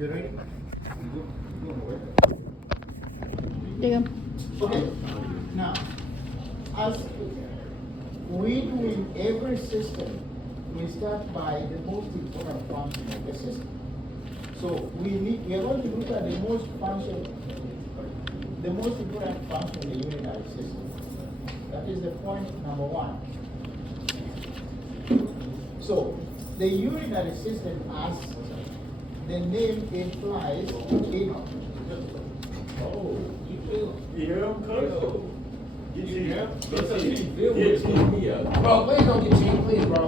You ready? Được. Okay. Now, as we do in every system, we start by the most important function of the system. So we are going to look at the most important function of the urinary system. That is the point number one. So the urinary system, as the name implies, it Bro, please don't get cheap, please, bro.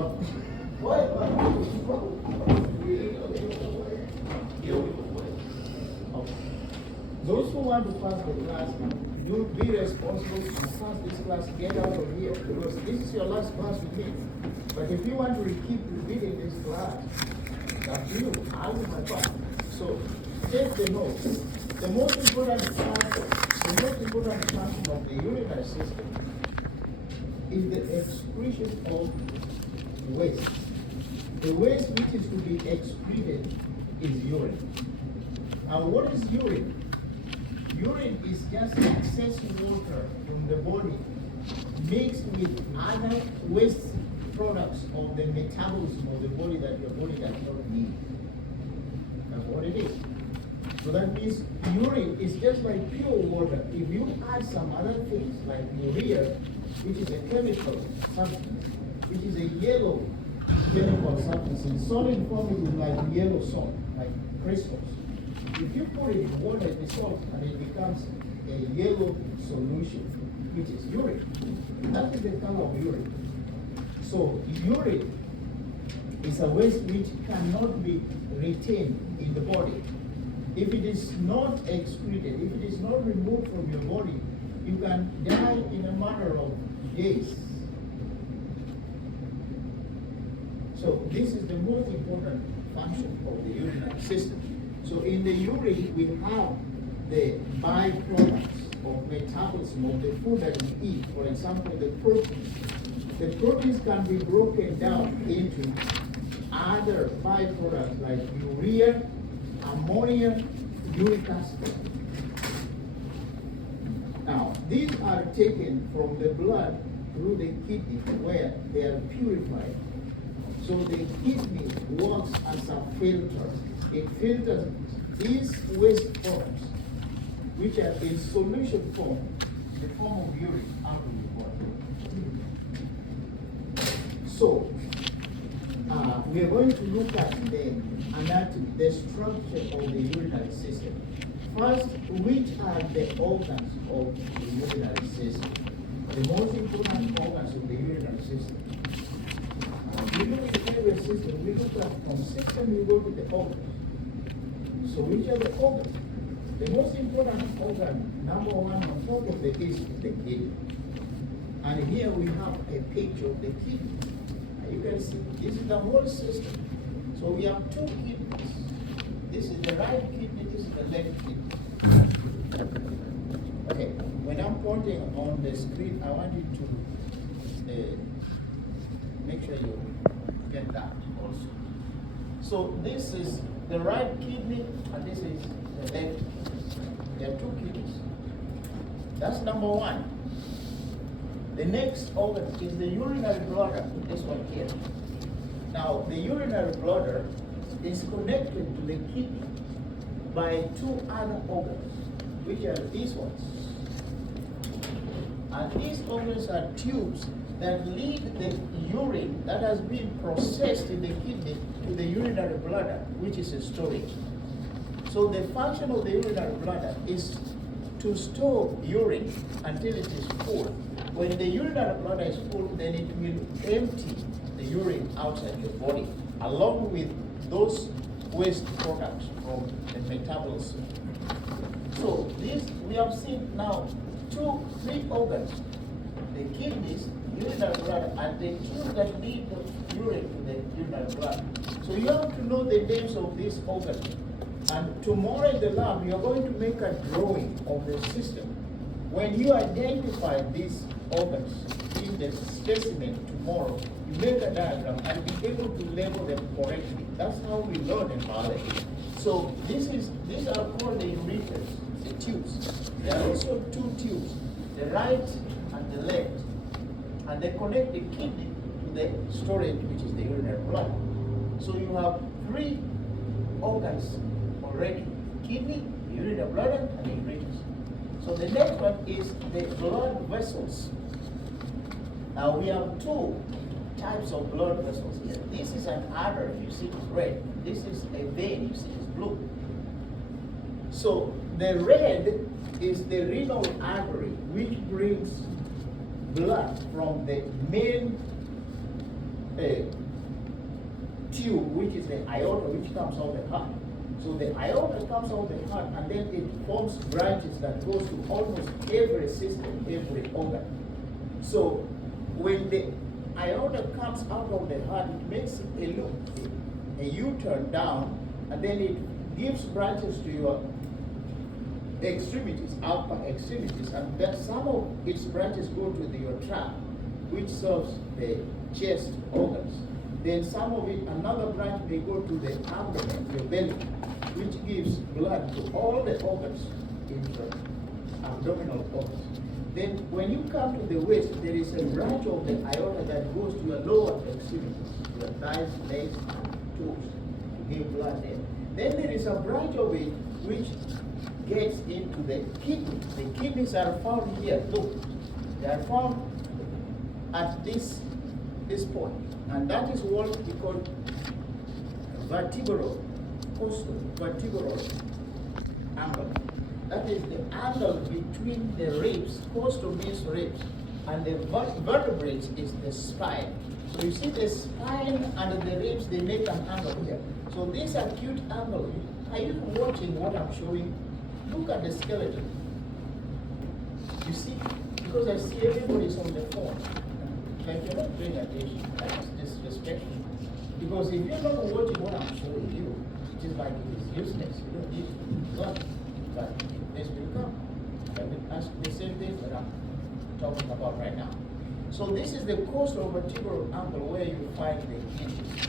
Those who want to pass the class, you be responsible to pass this class, get out of here, because this is your last class with me. But if you want to keep repeating this class, that's you, I will my part. So take the notes. The most important function of the urinary system is the excretion of waste. The waste which is to be excreted is urine. And what is urine? Urine is just excess water from the body mixed with other waste products of the metabolism of the body that your body does not need. That's what it is. So that means urine is just like pure water. If you add some other things like urea, which is a chemical substance, which is a yellow chemical substance, in solid form it is like yellow salt, like crystals. If you put it in water, it dissolves and it becomes a yellow solution, which is urine. That is the color of urine. So urine is a waste which cannot be retained in the body. If it is not excreted, if it is not removed from your body, you can die in a matter of days. So this is the most important function of the urinary system. So in the urine, we have the byproducts of metabolism of the food that we eat. For example, the proteins. The proteins can be broken down into other byproducts like urea, ammonia, uric acid. Now, these are taken from the blood through the kidney where they are purified. So the kidney works as a filter. It filters these waste products, which are in solution form, the form of urine, out of the body. So, we are going to look at the anatomy, the structure of the urinary system. First, which are the organs of the urinary system? The most important organs of the urinary system. We look at the urinary system, we look at from system, we go to the organs. So which are the organs? The most important organ, number one on top of the is the kidney. And here we have a picture of the kidney. You can see this is the whole system. So we have two kidneys. This is the right kidney, this is the left kidney. Okay, when I'm pointing on the screen, I want you to make sure you get that also. So this is the right kidney and this is the left. There are two kidneys. That's number one. The next organ is the urinary bladder, this one here. Now, the urinary bladder is connected to the kidney by two other organs, which are these ones. And these organs are tubes that lead the urine that has been processed in the kidney to the urinary bladder, which is a storage. So the function of the urinary bladder is to store urine until it is full. When the urinary bladder is full, then it will empty the urine outside your body, along with those waste products from the metabolism. So this, we have seen now three organs, the kidneys, urinary bladder, and the tube that lead the urine to the urinary bladder. So you have to know the names of these organs. And tomorrow in the lab, you are going to make a drawing of the system. When you identify these organs in the specimen tomorrow, you make a diagram and be able to label them correctly. That's how we learn in biology. So these are called the ureters, the tubes. There are also two tubes, the right and the left, and they connect the kidney to the storage, which is the urinary bladder. So you have three organs already: kidney, urinary bladder, and the ureters. So the next one is the blood vessels. Now we have two types of blood vessels here. This is an artery, you see it's red. This is a vein, you see it's blue. So the red is the renal artery, which brings blood from the main tube, which is the aorta, which comes out the heart. So the aorta comes out the heart, and then it forms branches that goes to almost every system, every organ. So when the aorta comes out of the heart, it makes a loop, a U-turn down, and then it gives branches to your extremities, upper extremities, and then some of its branches go to your trach, which serves the chest organs. Then some of it, another branch may go to the abdomen, your belly, which gives blood to all the organs in the abdominal organs. Then when you come to the waist, there is a branch of the aorta that goes to your lower extremities, your thighs, legs, toes, to give blood there. Then there is a branch of it which gets into the kidney. The kidneys are found here. Look, they are found at this point, and that is what we call vertebral angle. That is the angle between the ribs, coastal means ribs, and the vertebrates is the spine. So you see the spine and the ribs, they make an angle here. So this acute angle, are you watching what I'm showing? Look at the skeleton. You see, because I see everybody's on the phone. Like you're not paying attention. That's disrespectful. Because if you're not watching what I'm showing you, it is like it is useless. You don't need to learn. But this will come. I will ask the same thing that I'm talking about right now. So this is the coastal vertebral angle where you find the kidneys.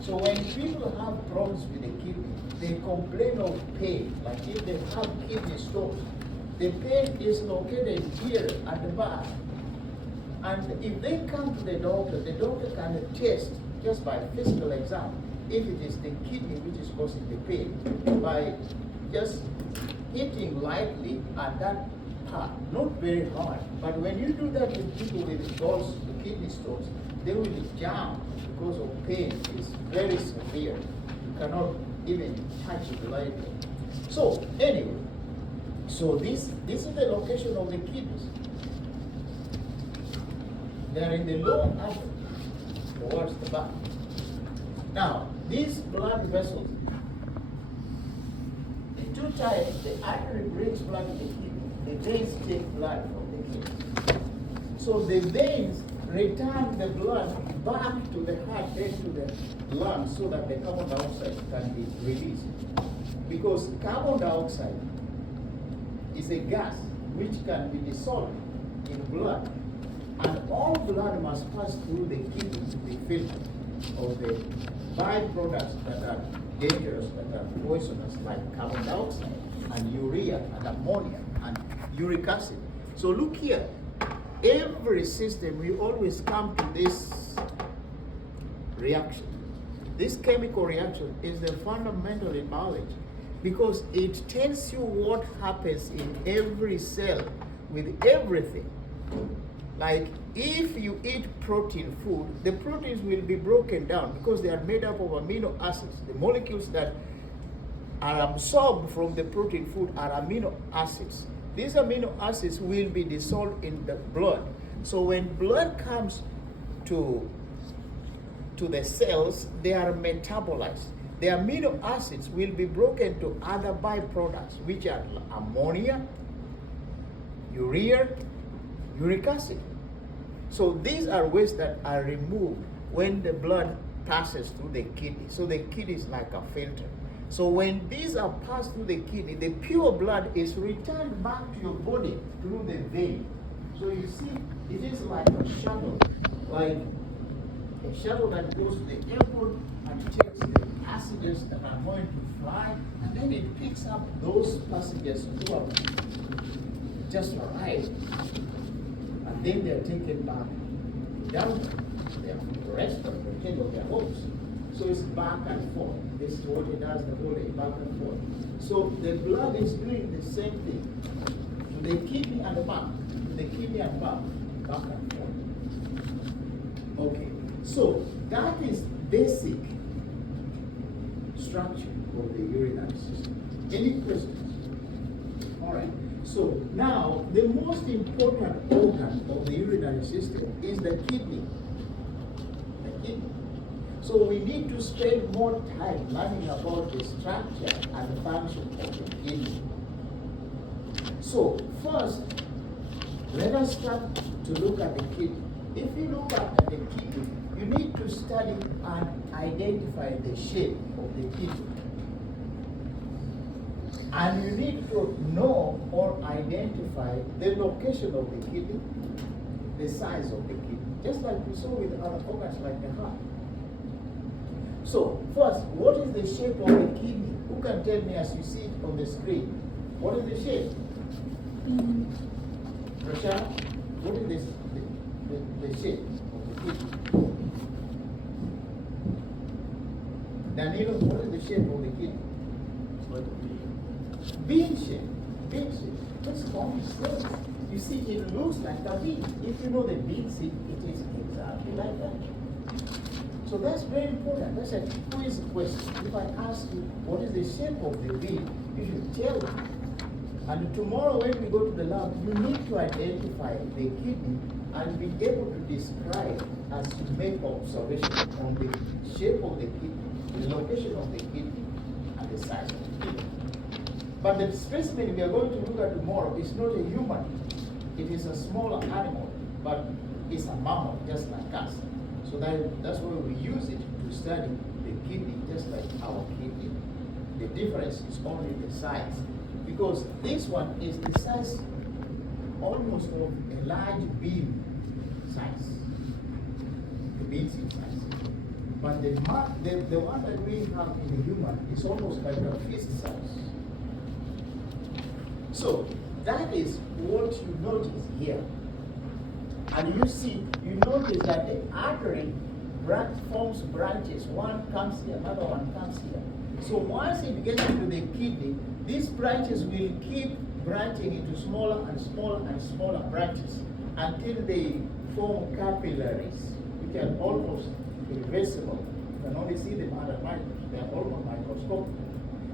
So when people have problems with the kidney, they complain of pain, like if they have kidney stones. The pain is located here at the back. And if they come to the doctor can test just by physical exam if it is the kidney which is causing the pain by just hitting lightly at that part, not very hard. But when you do that with people with those kidney stones, they will jam because of pain. It's very severe. You cannot even touch it lightly. So anyway, so this is the location of the kidneys. They are in the lower abdomen towards the back. Now, these blood vessels, the two types, the artery brings blood to the kidney, the veins take blood from the kidney. So the veins return the blood back to the heart, then to the lungs, so that the carbon dioxide can be released. Because carbon dioxide is a gas which can be dissolved in blood. And all blood must pass through the kidney to be filtered of the byproducts that are dangerous, that are poisonous, like carbon dioxide and urea and ammonia and uric acid. So look here, every system we always come to this reaction. This chemical reaction is the fundamental in biology because it tells you what happens in every cell with everything. Like if you eat protein food, the proteins will be broken down because they are made up of amino acids. The molecules that are absorbed from the protein food are amino acids. These amino acids will be dissolved in the blood. So when blood comes to the cells, they are metabolized. The amino acids will be broken to other byproducts, which are ammonia, urea, uric acid. So these are waste that are removed when the blood passes through the kidney. So the kidney is like a filter. So when these are passed through the kidney, the pure blood is returned back to your body through the vein. So you see, it is like a shuttle that goes to the airport and takes the passengers that are going to fly, and then it picks up those passengers who have just arrived, and then they're taken back down to their restaurant, hotel, or their homes. So it's back and forth. This is what it does the whole day, back and forth. So the blood is doing the same thing to the kidney and the back, to the kidney and back and forth. Okay, so that is basic structure of the urinary system. Any questions? All right. So now the most important organ of the urinary system is the kidney. The kidney. So we need to spend more time learning about the structure and the function of the kidney. So first, let us start to look at the kidney. If you look at the kidney, you need to study and identify the shape of the kidney. And you need to know or identify the location of the kidney, the size of the kidney, just like we saw with other organs like the heart. So, first, what is the shape of the kidney? Who can tell me as you see it on the screen? What is the shape? Rashad, what is the shape of the kidney? Danilo, what is the shape of the kidney? Bean shape. Bean shape. That's common sense. You see, it looks like a bean. If you know the bean shape, it is exactly like that. So that's very important. That's a quiz question. If I ask you what is the shape of the bean, you should tell me. And tomorrow when we go to the lab, you need to identify the kidney and be able to describe as you make observation on the shape of the kidney, the location of the kidney, and the size of the kidney. But the specimen we are going to look at tomorrow is not a human. It is a smaller animal, but it's a mammal just like us. So that's why we use it to study the kidney just like our kidney. The difference is only the size. Because this one is the size almost of a large bean size. The bean seed size. But the one that we have in the human is almost like a fist size. So that is what you notice here. And you notice that the artery forms branches. One comes here, another one comes here. So once it gets into the kidney, these branches will keep branching into smaller and smaller and smaller branches until they form capillaries, which are almost invisible. You can only see them under a microscope. They are almost microscopic.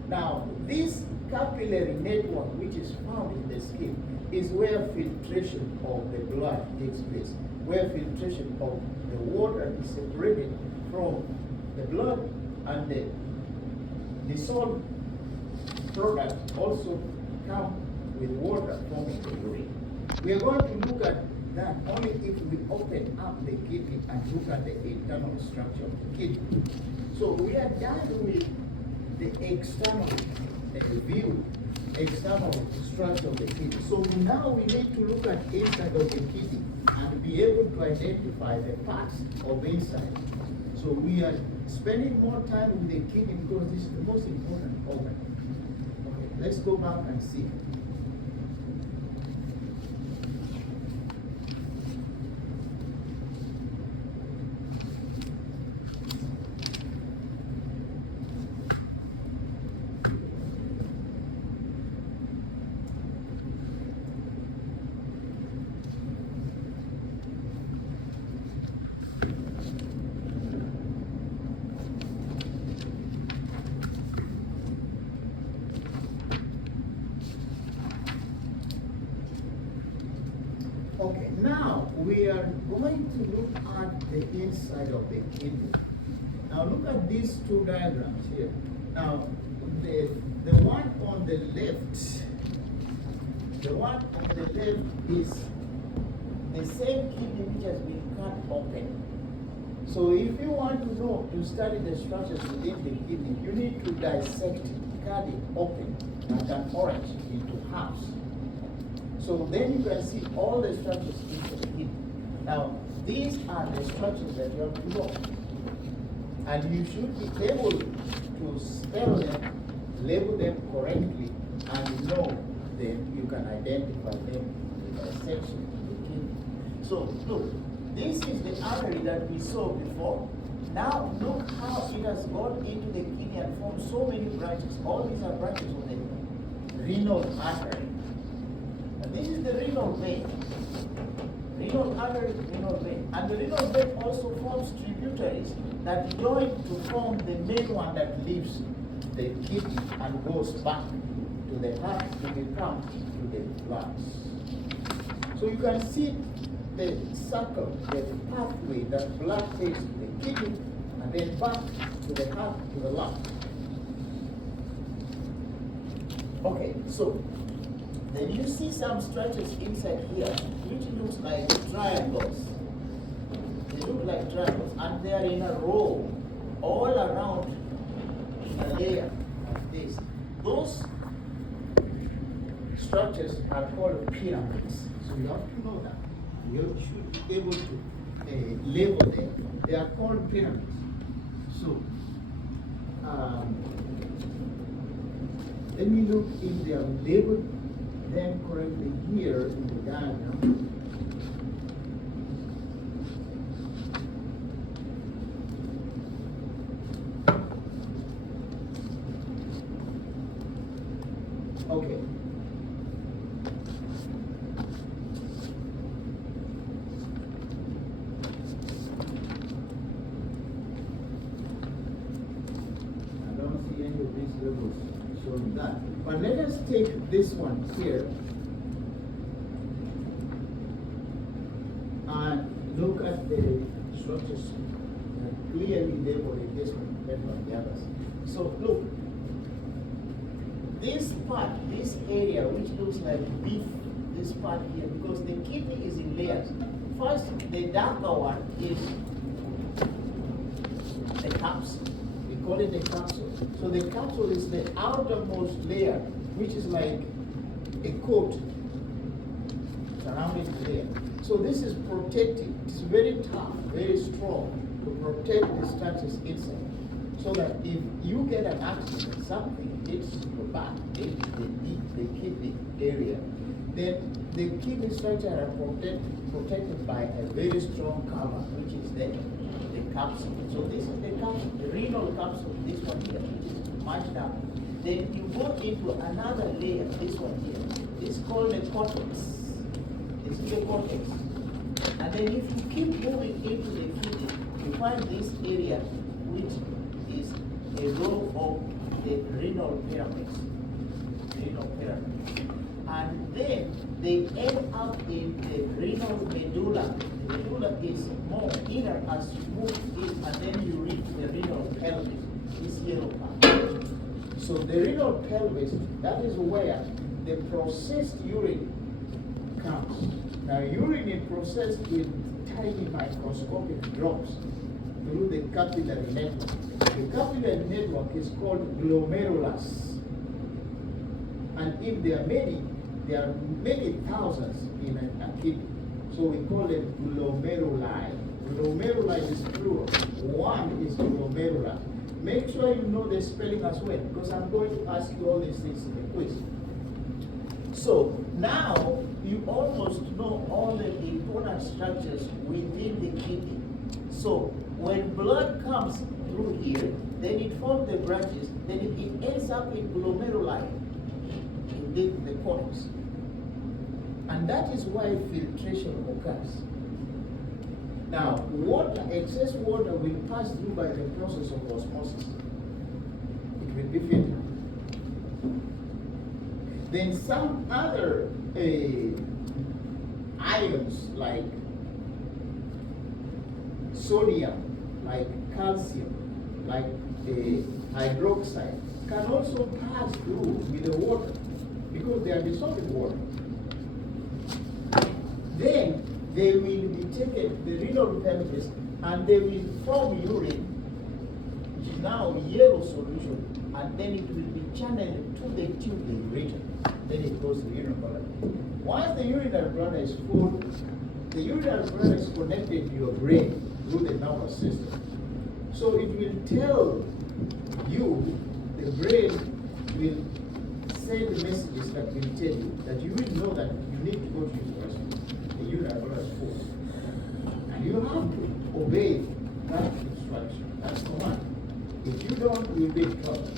Now, this capillary network, which is found in the skin, is where filtration of the blood takes place, where filtration of the water is separated from the blood, and the dissolved product also come with water forming the urine. We are going to look at that only if we open up the kidney and look at the internal structure of the kidney. So we are done with the external view, external structure of the kidney. So now we need to look at inside of the kidney and be able to identify the parts of inside. So we are spending more time with the kidney because this is the most important organ. Okay, let's go back and see. Okay, now we are going to look at the inside of the kidney. Now look at these two diagrams here. Now the one on the left is the same kidney which has been cut open. So if you want to know, to study the structures within the kidney, you need to dissect it, cut it open like an orange into halves. So then you can see all the structures in the kidney. Now, these are the structures that you have to know. And you should be able to spell them, label them correctly, and know them. You can identify them with a section of the kidney. So look, this is the artery that we saw before. Now look how it has gone into the kidney and formed so many branches. All these are branches of the renal artery. And this is the renal vein. Renal artery, renal vein. And the renal vein also forms tributaries that join to form the main one that leaves the kidney and goes back to the heart to be pumped into the lungs. So you can see the circle, the pathway that blood takes to the kidney and then back to the heart, to the lung. Okay, so then you see some structures inside here which looks like triangles. They look like triangles and they are in a row all around in a layer like this. Those structures are called pyramids. So you have to know that. You should be able to label them. They are called pyramids. So let me look if they are labeled them correctly here in the diagram. Okay. I don't see any of these labels showing that. But let us take this one here and look at the structures clearly labeled in this one better than the others. So look, this part, this area which looks like beef, this part here, because the kidney is in layers. First, the darker one is the capsule. We call it the capsule. So the capsule is the outermost layer, which is like a coat surrounding the layer. So this is protected. It's very tough, very strong to protect the structures inside. So that if you get an accident, something hits your back, hits the kidney area, then the kidney structure are protected by a very strong cover, which is the capsule. So this is the capsule, the renal capsule, this one here, which is much down. Then you go into another layer, this one here. This is called the cortex. This is the cortex. And then if you keep moving into the kidney, you find this area, which is a row of the renal pyramids. Renal pyramids. And then they end up in the renal medulla. The medulla is more inner as you move in, and then you reach the renal pelvis, this yellow part. So the renal pelvis, that is where the processed urine comes. Now urine is processed with tiny microscopic drops through the capillary network. The capillary network is called glomerulus. And if there are many thousands in a kidney. So we call them glomeruli. Glomeruli is plural. One is glomerula. Make sure you know the spelling as well, because I'm going to ask you all these things in the quiz. So now you almost know all the important structures within the kidney. So when blood comes through here, then it forms the branches, then it ends up in glomeruli, in the cortex. And that is why filtration occurs. Now, excess water will pass through by the process of osmosis. It will be filtered. Then some other ions like sodium, like calcium, like hydroxide can also pass through with the water because they are dissolved in water. Then they will be taken, the renal pelvis, and they will form urine, which is now yellow solution, and then it will be channeled to the tube, the ureter. Then it goes to the urinary bladder. Once the urinary bladder is full, the urinary bladder is connected to your brain through the nervous system. So it will tell you, the brain will send messages that will tell you that you will know that you need to go to use the restroom. The urinary bladder is full. And you have to obey that instruction. That's the one. If you don't, you'll be in trouble.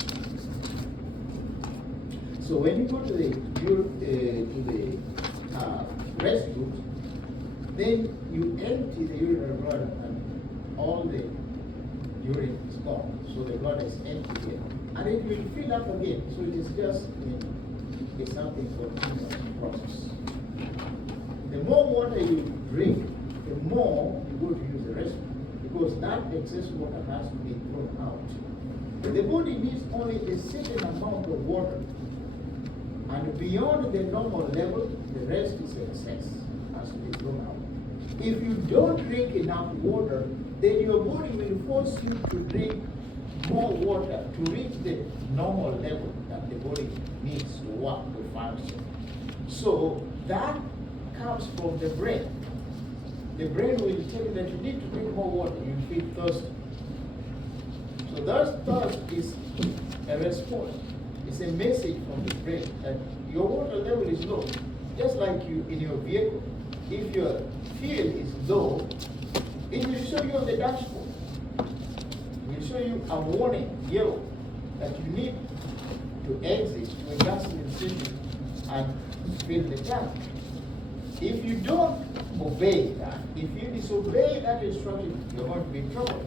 So when you go to the restroom, then you empty the urinary bladder and all the urine is gone. So the bladder is empty again. And it will fill up again. So it is just it's something continuous process. The more water you drink, the more you go to use the restroom. Because that excess water has to be thrown out. The body needs only a certain amount of water. And beyond the normal level, the rest is excess, has to be thrown out. If you don't drink enough water, then your body will force you to drink more water to reach the normal level that the body needs to work, to function. So that comes from the brain. The brain will tell you that you need to drink more water, you feel thirsty. So that thirst is a response. It's a message from the brain that your water level is low. Just like you in your vehicle, if your fuel is low, it will show you on the dashboard. It will show you a warning, yellow, that you need to exit to a gasoline station and fill the tank. If you don't obey that, if you disobey that instruction, you're going to be in trouble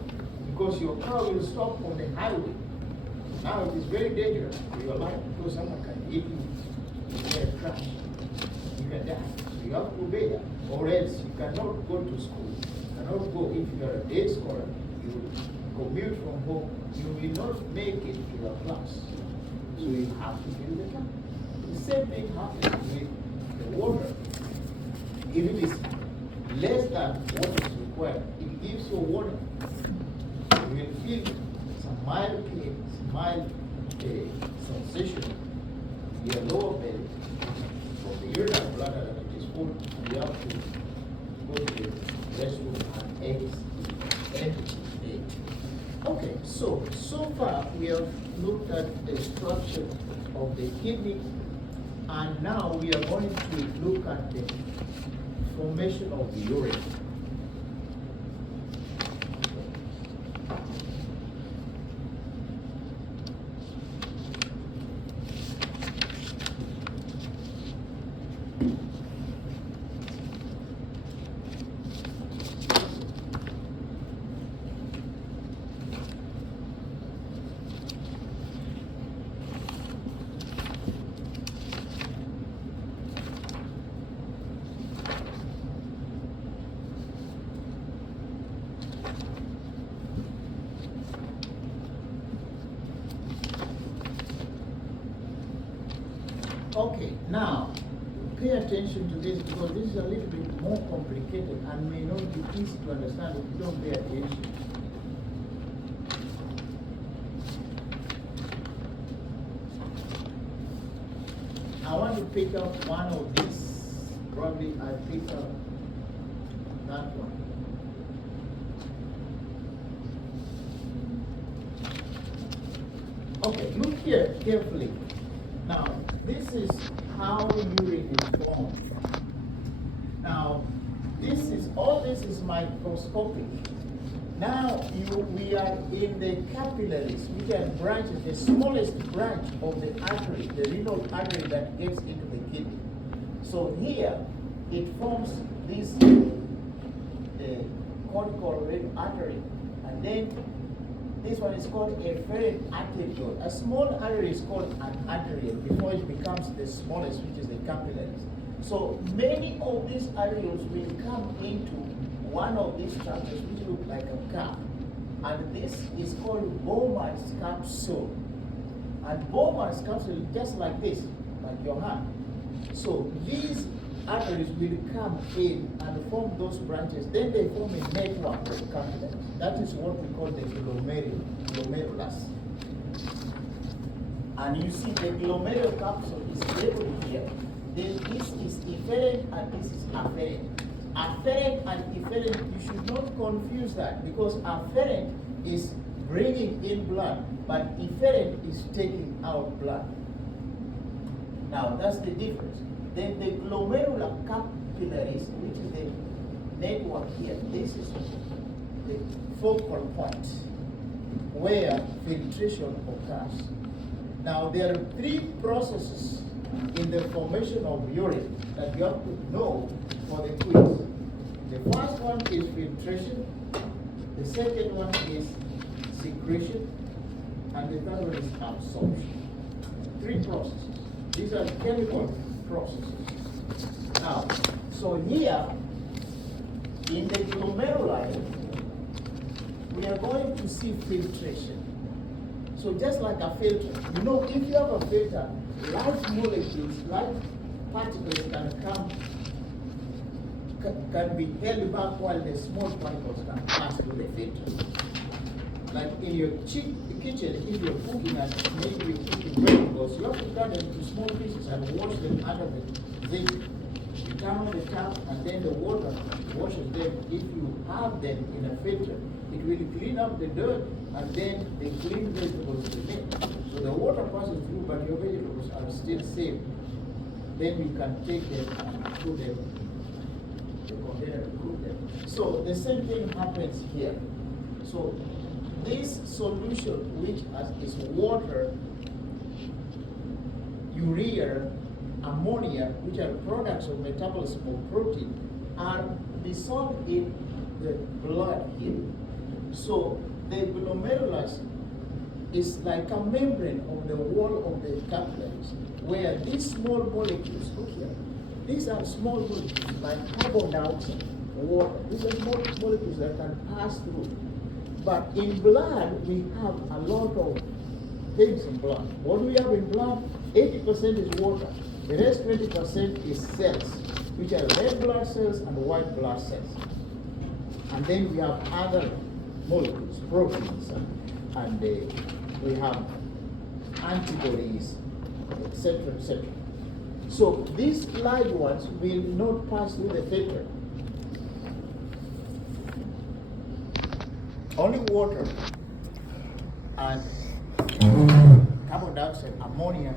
because your car will stop on the highway. Now it is very dangerous for your life because someone can hit you, you get a crash, you can die. So you have to obey that, or else you cannot go to school. You cannot go if you are a day scholar. You commute from home. You will not make it to your class. So you have to fill the tank. The same thing happens with the water. If it is less than what is required, it gives you water. You will feel some mild pain, some mild sensation in your lower belly from the urinary bladder that it is full, and you have to go to the restroom and exit. Okay, so far we have looked at the structure of the kidney, and now we are going to look at the formation of the urine. Okay, now pay attention to this because this is a little bit more complicated and may not be easy to understand if you don't pay attention. I want to pick up one of these. Probably I pick up that one. Okay, look here carefully. Now, this is how urine is formed. Now, all this is microscopic. Now, we are in the capillaries, which are branches, the smallest branch of the artery, the renal artery that gets into the kidney. So here, it forms this cortical renal artery, and then this one is called efferent arteriole. A small artery is called an arteriole before it becomes the smallest, which is the capillaries. So many of these arterioles will come into one of these structures which look like a cup. And this is called Bowman's capsule. And Bowman's capsule is just like this, like your hand. So these arteries will come in and form those branches. Then they form a network of capillaries. That is what we call the glomerulus. And you see the glomerular capsule is labeled here. Then this is efferent and this is afferent. Afferent and efferent, you should not confuse that because afferent is bringing in blood, but efferent is taking out blood. Now that's the difference. Then the glomerular capillaries, which is the network here, this is the focal point where filtration occurs. Now there are three processes in the formation of urine that you have to know for the quiz. The first one is filtration, the second one is secretion, and the third one is absorption. Three processes. These are chemical processes. Now, so here in the glomeruli, we are going to see filtration. So just like a filter, you know, if you have a filter, large molecules, large particles can be held back while the small particles can pass through the filter. Like in your kitchen, if you're cooking and maybe you're cooking vegetables, you have to cut them into small pieces and wash them under the zinc. You turn on the tap and then the water washes them. If you have them in a filter, it will clean up the dirt and then the clean vegetables remain. So the water passes through, but your vegetables are still safe. Then you can take them and put them in the container to cook them. So the same thing happens here. So this solution, which is water, urea, ammonia, which are products of metabolism of protein, are dissolved in the blood here. So the glomerulus is like a membrane of the wall of the capillaries, where these small molecules, look here, these are small molecules like carbon dioxide, water. These are small molecules that can pass through. But in blood, we have a lot of things in blood. What we have in blood, 80% is water. The rest 20% is cells, which are red blood cells and white blood cells. And then we have other molecules, proteins, and we have antibodies, etc., etc. So these large ones will not pass through the filter. Only water and carbon dioxide, ammonia,